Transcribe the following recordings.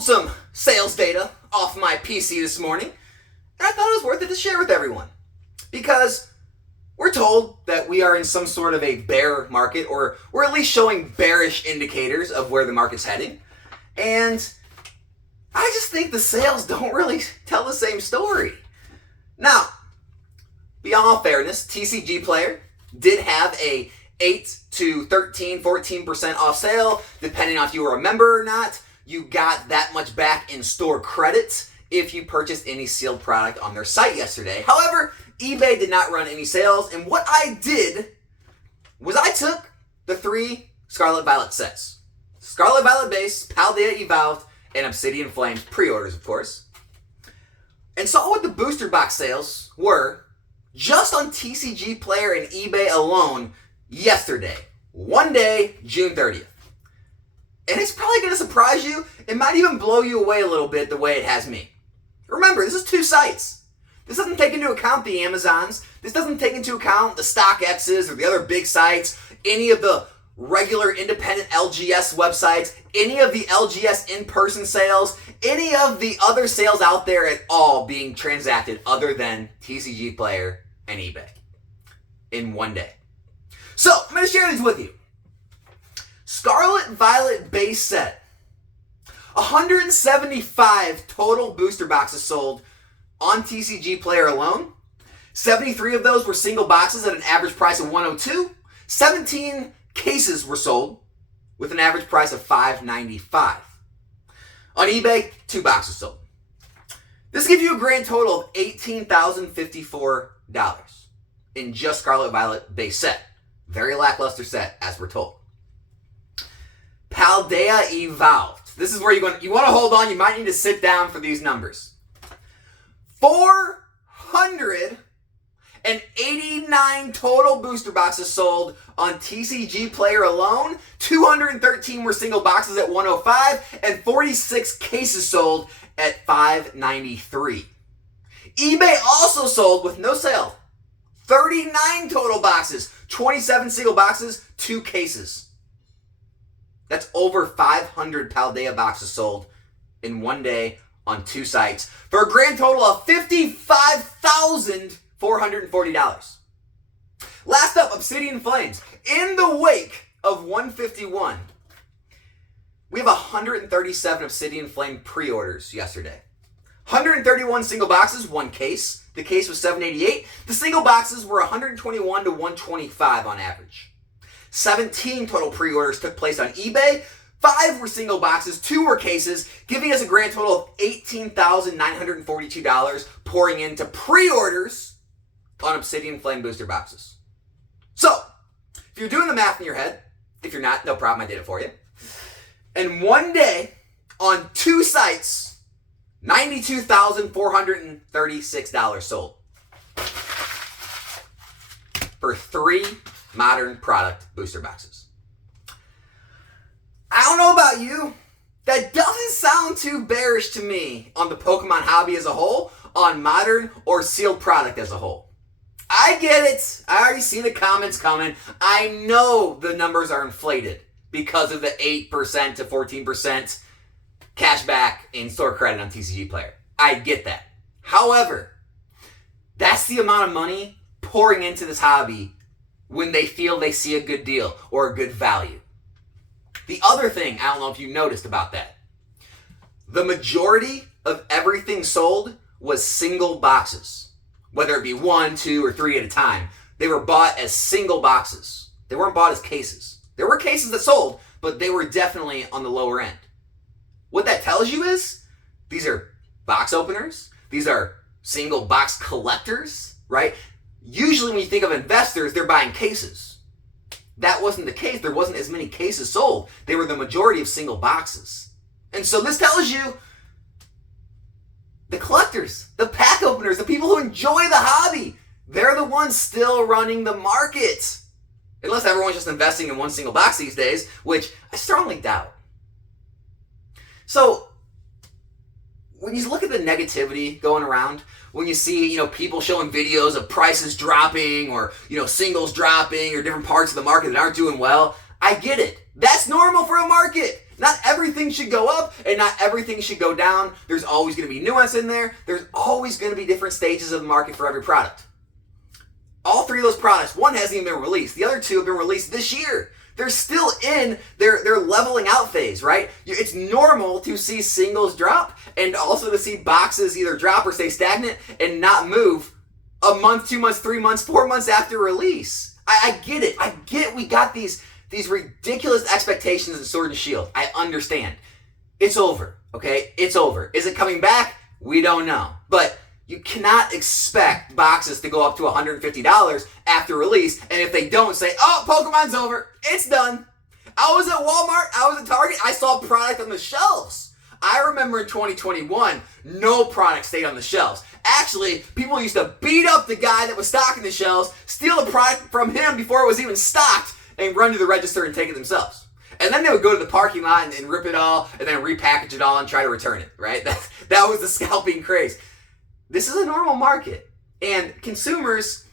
pulled some sales data off my PC this morning, and I thought it was worth it to share with everyone. Because we're told that we are in some sort of a bear market, or we're at least showing bearish indicators of where the market's heading. And I just think the sales don't really tell the same story. Now, beyond all fairness, TCG Player did have a 8 to 13, 14% off sale, depending on if you were a member or not. You got that much back in store credits if you purchased any sealed product on their site yesterday. However, eBay did not run any sales, and what I did was I took the 3 Scarlet Violet sets. Scarlet Violet Base, Paldea Evolved, and Obsidian Flames pre-orders, of course, and saw what the booster box sales were just on TCG Player and eBay alone yesterday, one day, June 30th. And it's probably going to surprise you. It might even blow you away a little bit the way it has me. Remember, this is 2 sites. This doesn't take into account the Amazons. This doesn't take into account the StockX's or the other big sites, any of the regular independent LGS websites, any of the LGS in-person sales, any of the other sales out there at all being transacted other than TCG Player and eBay in one day. So, I'm going to share these with you. Scarlet Violet base set. 175 total booster boxes sold on TCG Player alone. 73 of those were single boxes at an average price of $102. 17 cases were sold with an average price of $5.95. On eBay, 2 boxes sold. This gives you a grand total of $18,054 in just Scarlet Violet base set. Very lackluster set, as we're told. Paldea Evolved. This is where you want to hold on. You might need to sit down for these numbers. 489 total booster boxes sold on TCG Player alone. 213 were single boxes at $105, and 46 cases sold at $5.93. eBay also sold with no sale 39 total boxes, 27 single boxes, 2 cases. That's over 500 Paldea boxes sold in one day on 2 sites for a grand total of $55,440. Last up, Obsidian Flames. In the wake of 151, we have 137 Obsidian Flame pre-orders yesterday. 131 single boxes, 1 case. The case was $7.88. The single boxes were 121 to 125 on average. 17 total pre-orders took place on eBay. 5 were single boxes, 2 were cases, giving us a grand total of $18,942 pouring into pre-orders on Obsidian Flame booster boxes. So, if you're doing the math in your head, if you're not, no problem, I did it for you. In one day, on 2 sites, $92,436 sold for 3 modern product booster boxes. I don't know about you, that doesn't sound too bearish to me on the Pokemon hobby as a whole, on modern or sealed product as a whole. I get it. I already see the comments coming. I know the numbers are inflated because of the 8% to 14% cash back in store credit on TCG Player. I get that. However, that's the amount of money pouring into this hobby when they feel they see a good deal or a good value. The other thing, I don't know if you noticed about that, the majority of everything sold was single boxes. Whether it be 1, 2, or 3 at a time. They were bought as single boxes. They weren't bought as cases. There were cases that sold, but they were definitely on the lower end. What that tells you is, these are box openers. These are single box collectors, right? Usually when you think of investors, they're buying cases. That wasn't the case. There wasn't as many cases sold. They were the majority of single boxes. And so this tells you the collectors, the pack openers, the people who enjoy the hobby, they're the ones still running the market. Unless everyone's just investing in one single box these days, which I strongly doubt. So, when you look at the negativity going around, when you see, people showing videos of prices dropping or, singles dropping or different parts of the market that aren't doing well, I get it. That's normal for a market. Not everything should go up and not everything should go down. There's always going to be nuance in there. There's always going to be different stages of the market for every product. All three of those products, one hasn't even been released. The other two have been released this year. They're still in their leveling out phase, right? It's normal to see singles drop and also to see boxes either drop or stay stagnant and not move a month, 2 months, 3 months, 4 months after release. I get it. I get we got these ridiculous expectations in Sword and Shield. I understand. It's over, okay? It's over. Is it coming back? We don't know. But you cannot expect boxes to go up to $150 after release, and if they don't, say, oh, Pokemon's over. It's done. I was at Walmart. I was at Target. I saw product on the shelves. I remember in 2021, no product stayed on the shelves. Actually, people used to beat up the guy that was stocking the shelves, steal the product from him before it was even stocked, and run to the register and take it themselves. And then they would go to the parking lot and rip it all, and then repackage it all and try to return it, right? That was the scalping craze. This is a normal market, and consumers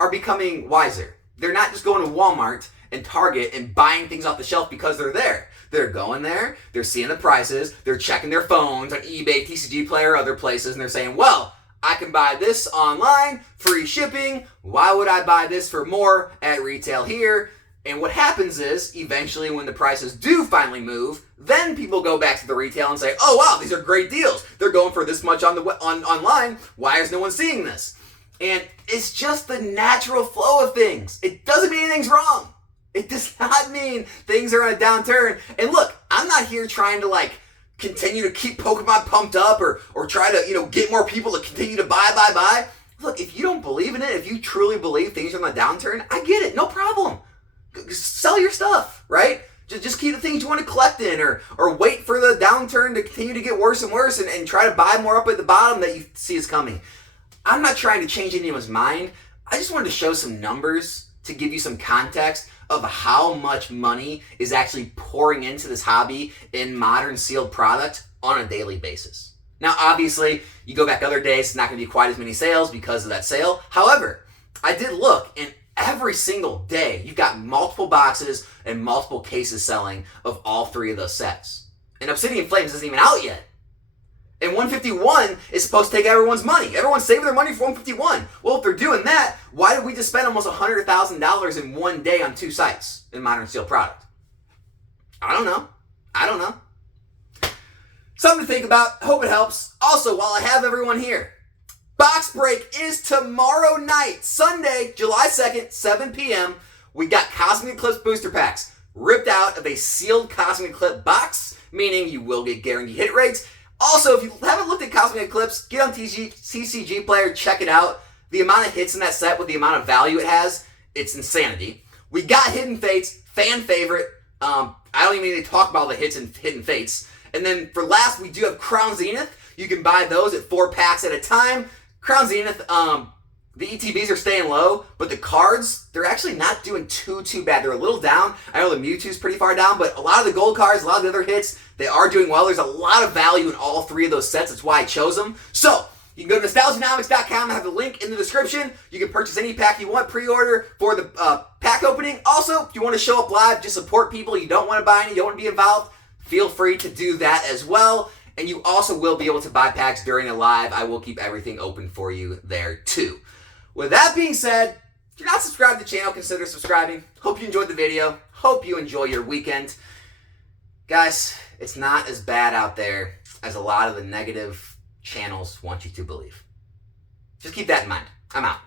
are becoming wiser. They're not just going to Walmart and Target and buying things off the shelf because they're there. They're going there, they're seeing the prices, they're checking their phones on eBay, TCG Player, other places, and they're saying, well, I can buy this online, free shipping. Why would I buy this for more at retail here? And what happens is, eventually when the prices do finally move, then people go back to the retail and say, oh wow, these are great deals. They're going for this much online. Why is no one seeing this? And it's just the natural flow of things. It doesn't mean anything's wrong. It does not mean things are on a downturn. And look, I'm not here trying to continue to keep Pokemon pumped up or try to, get more people to continue to buy. Look, if you don't believe in it, if you truly believe things are on a downturn, I get it, no problem. Sell your stuff, right? Just keep the things you want to collect in or wait for the downturn to continue to get worse and worse and try to buy more up at the bottom that you see is coming. I'm not trying to change anyone's mind. I just wanted to show some numbers to give you some context of how much money is actually pouring into this hobby in modern sealed product on a daily basis. Now, obviously, you go back other days, it's not going to be quite as many sales because of that sale. However, I did look, and every single day, you've got multiple boxes and multiple cases selling of all three of those sets. And Obsidian Flames isn't even out yet. And 151 is supposed to take everyone's money. Everyone's saving their money for 151. Well, if they're doing that, why did we just spend almost $100,000 in one day on 2 sites in modern sealed product? I don't know. Something to think about. Hope it helps. Also, while I have everyone here, Box Break is tomorrow night, Sunday, July 2nd, 7 p.m. We got Cosmic Eclipse booster packs ripped out of a sealed Cosmic Eclipse box, meaning you will get guaranteed hit rates. Also, if you haven't looked at Cosmic Eclipse, get on TCG Player, check it out. The amount of hits in that set with the amount of value it has, it's insanity. We got Hidden Fates, fan favorite. I don't even need to talk about the hits in Hidden Fates. And then for last, we do have Crown Zenith. You can buy those at 4 packs at a time. Crown Zenith, the ETBs are staying low, but the cards, they're actually not doing too bad. They're a little down. I know the Mewtwo's pretty far down, but a lot of the gold cards, a lot of the other hits, they are doing well. There's a lot of value in all 3 of those sets. That's why I chose them. So, you can go to nostalgianomics.com. I have the link in the description. You can purchase any pack you want, pre-order for the pack opening. Also, if you want to show up live, just support people, you don't want to buy any, you don't want to be involved, feel free to do that as well. And you also will be able to buy packs during a live. I will keep everything open for you there too. With that being said, if you're not subscribed to the channel, consider subscribing. Hope you enjoyed the video. Hope you enjoy your weekend. Guys, it's not as bad out there as a lot of the negative channels want you to believe. Just keep that in mind. I'm out.